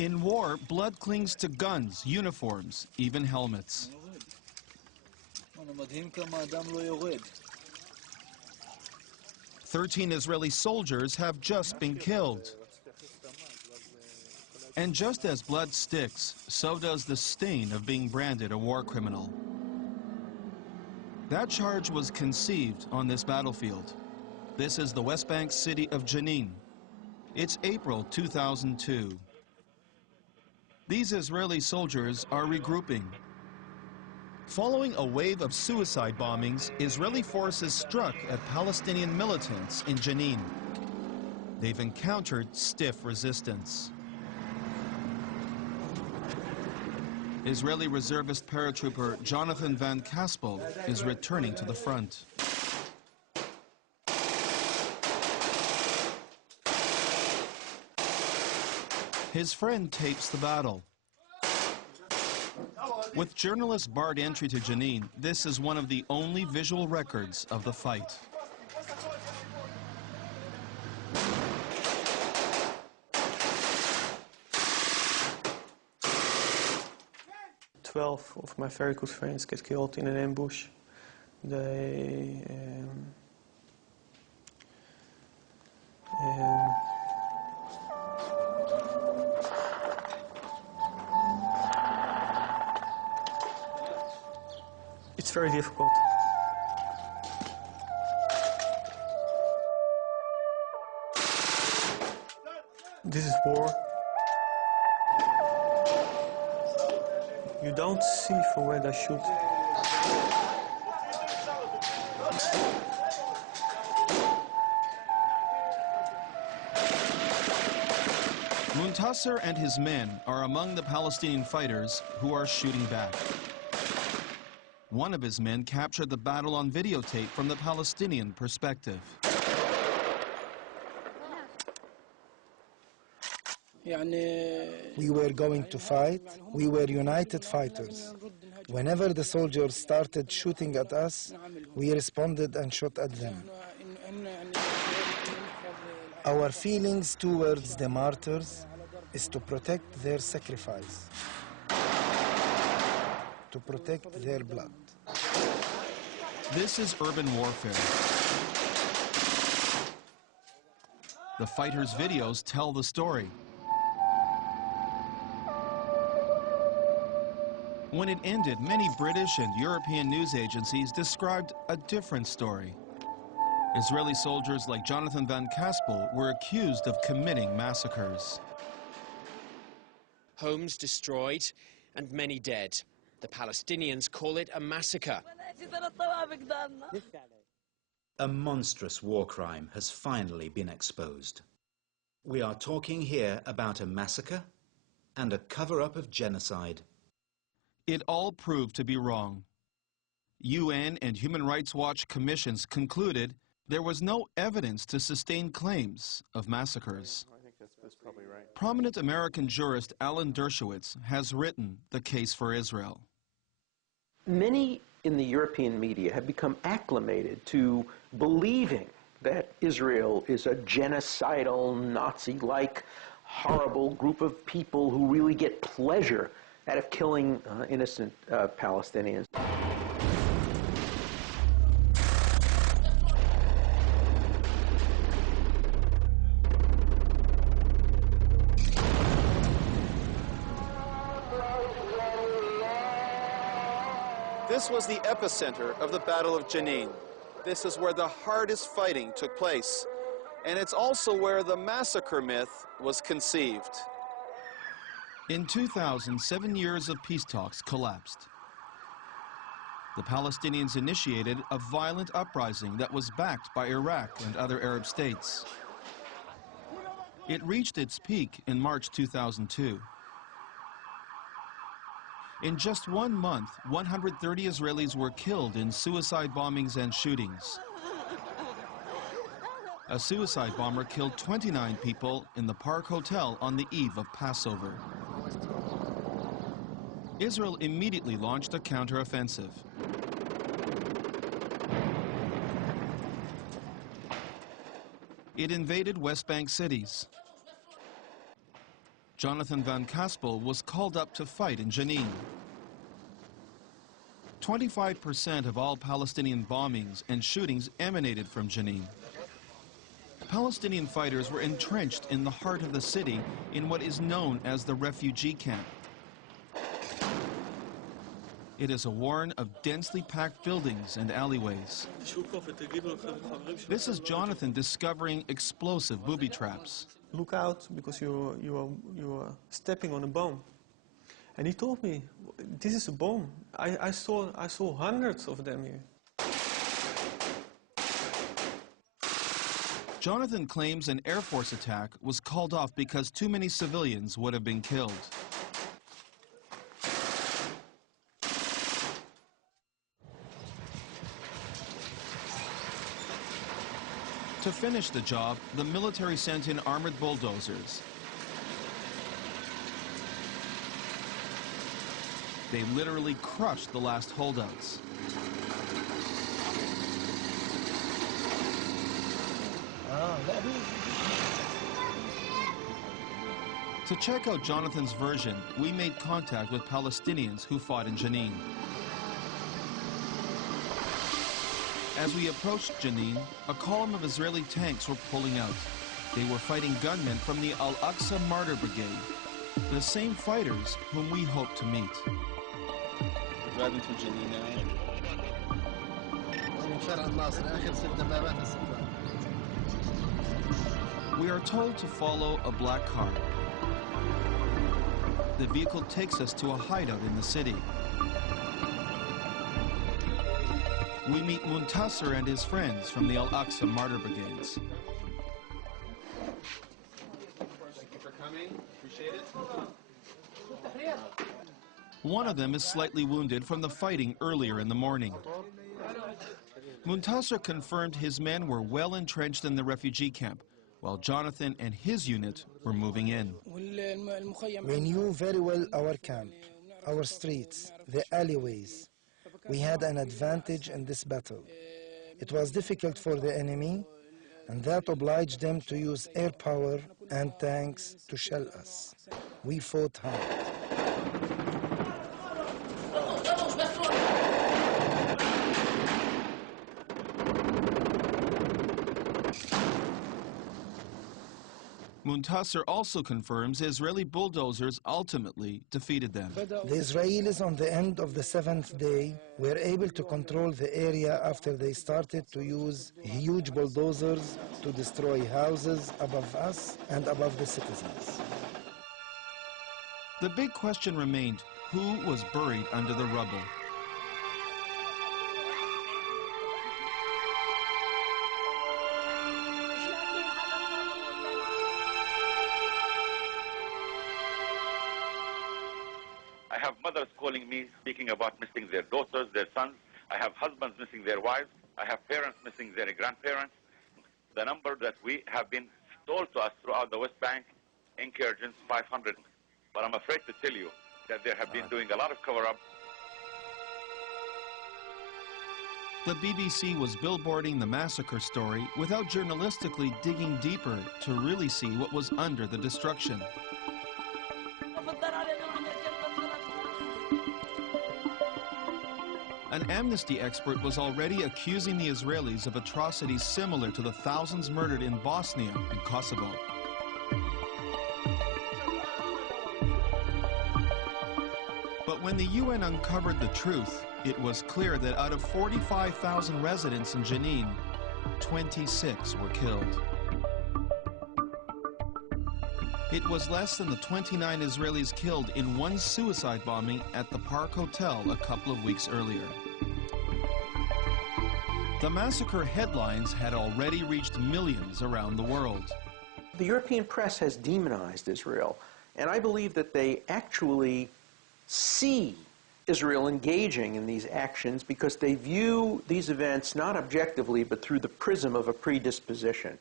In war, blood clings to guns, uniforms, even helmets. 13 Israeli soldiers have just been killed. And just as blood sticks, so does the stain of being branded a war criminal. That charge was conceived on this battlefield. This is the West Bank city of Jenin. It's April 2002. These Israeli soldiers are regrouping. Following a wave of suicide bombings, Israeli forces struck at Palestinian militants in Jenin. They've encountered stiff resistance. Israeli reservist paratrooper Jonathan Van Kaspel is returning to the front. His friend tapes the battle. With journalist barred entry to Jenin, this is one of the only visual records of the fight. Twelve of my very good friends get killed in an ambush. It's very difficult. This is war. You don't see from where they shoot. Muntasser and his men are among the Palestinian fighters who are shooting back. One of his men captured the battle on videotape from the Palestinian perspective. We were going to fight. We were united fighters. Whenever the soldiers started shooting at us, we responded and shot at them. Our feelings towards the martyrs is to protect their sacrifice, to protect their blood. This is urban warfare. The fighters' videos tell the story. When it ended, many British and European news agencies described a different story. Israeli soldiers like Jonathan Van Kaspel were accused of committing massacres. Homes destroyed and many dead. The Palestinians call it a massacre. A monstrous war crime has finally been exposed. We are talking here about a massacre and a cover-up of genocide. It all proved to be wrong. UN and Human Rights Watch commissions concluded there was no evidence to sustain claims of massacres. I think that's probably right. Prominent American jurist Alan Dershowitz has written the case for Israel. Many in the European media have become acclimated to believing that Israel is a genocidal, Nazi-like, horrible group of people who really get pleasure out of killing innocent Palestinians. This was the epicenter of the Battle of Jenin. This is where the hardest fighting took place. And it's also where the massacre myth was conceived. In 2000, 7 years of peace talks collapsed. The Palestinians initiated a violent uprising that was backed by Iraq and other Arab states. It reached its peak in March 2002. In just 1 month, 130 Israelis were killed in suicide bombings and shootings. A suicide bomber killed 29 people in the Park Hotel on the eve of Passover. Israel immediately launched a counteroffensive. It invaded West Bank cities. Jonathan van Kaspel was called up to fight in Jenin. 25% of all Palestinian bombings and shootings emanated from Jenin. Palestinian fighters were entrenched in the heart of the city in what is known as the refugee camp. It is a warren of densely packed buildings and alleyways. This is Jonathan discovering explosive booby traps. Look out, because you are stepping on a bomb. And he told me, this is a bomb. I saw hundreds of them here. Jonathan claims an Air Force attack was called off because too many civilians would have been killed. To finish the job, the military sent in armored bulldozers. They literally crushed the last holdouts. To check out Jonathan's version, we made contact with Palestinians who fought in Jenin. As we approached Jenin, a column of Israeli tanks were pulling out. They were fighting gunmen from the Al-Aqsa Martyr Brigade, the same fighters whom we hoped to meet. We're driving through Jenin now. We are told to follow a black car. The vehicle takes us to a hideout in the city. We meet Muntasser and his friends from the Al-Aqsa Martyr Brigades. Thank you for coming. Appreciate it. One of them is slightly wounded from the fighting earlier in the morning. Muntasser confirmed his men were well entrenched in the refugee camp, while Jonathan and his unit were moving in. We knew very well our camp, our streets, the alleyways. We had an advantage in this battle. It was difficult for the enemy, and that obliged them to use air power and tanks to shell us. We fought hard. Muntasser also confirms Israeli bulldozers ultimately defeated them. The Israelis on the end of the 7th day were able to control the area after they started to use huge bulldozers to destroy houses above us and above the citizens. The big question remained, who was buried under the rubble? I have mothers calling me, speaking about missing their daughters, their sons. I have husbands missing their wives. I have parents missing their grandparents. The number that we have been told to us throughout the West Bank incursions, 500. But I'm afraid to tell you that they have been doing a lot of cover-up. The BBC was billboarding the massacre story without journalistically digging deeper to really see what was under the destruction. An amnesty expert was already accusing the Israelis of atrocities similar to the thousands murdered in Bosnia and Kosovo. But when the UN uncovered the truth, it was clear that out of 45,000 residents in Jenin, 26 were killed. It was less than the 29 Israelis killed in one suicide bombing at the Park Hotel a couple of weeks earlier. The massacre headlines had already reached millions around the world. The European press has demonized Israel, and I believe that they actually see Israel engaging in these actions because they view these events not objectively but through the prism of a predisposition.